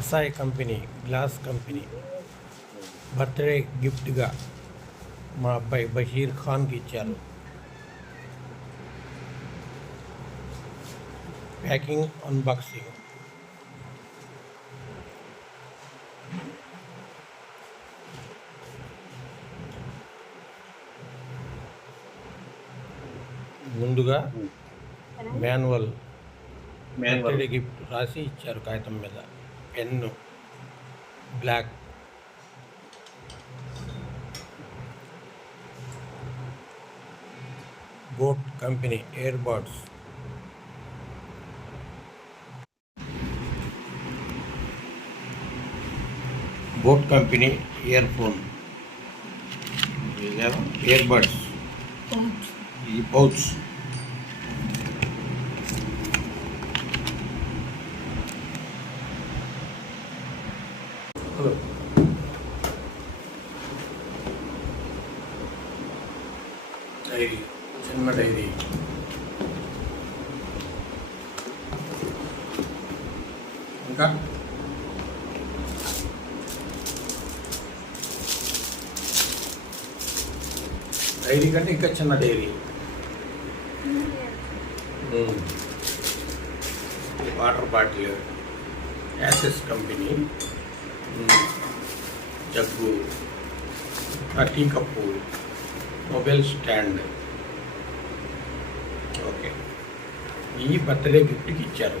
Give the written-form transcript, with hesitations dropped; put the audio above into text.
అసాయ్ company glass company birthday గిఫ్ట్గా మా అబ్బాయి బషీర్ ఖాన్కి ఇచ్చారు. Packing unboxing. ముందుగా మాన్యువల్ బర్త్డే గిఫ్ట్ రాసి ఇచ్చారు కాగితం మీద. Pen black. BoAt company earbuds. BoAt company earphone. Earbuds. ఈ పౌచ్. డైరీ, చిన్న డైరీ. ఇంకా డైరీ కంటే ఇంకా చిన్న డైరీ. Water bottle. యాసెస్ company jug, tea cup, mobile stand. Okay, ఈ బర్త్డే గిఫ్ట్కి ఇచ్చారు.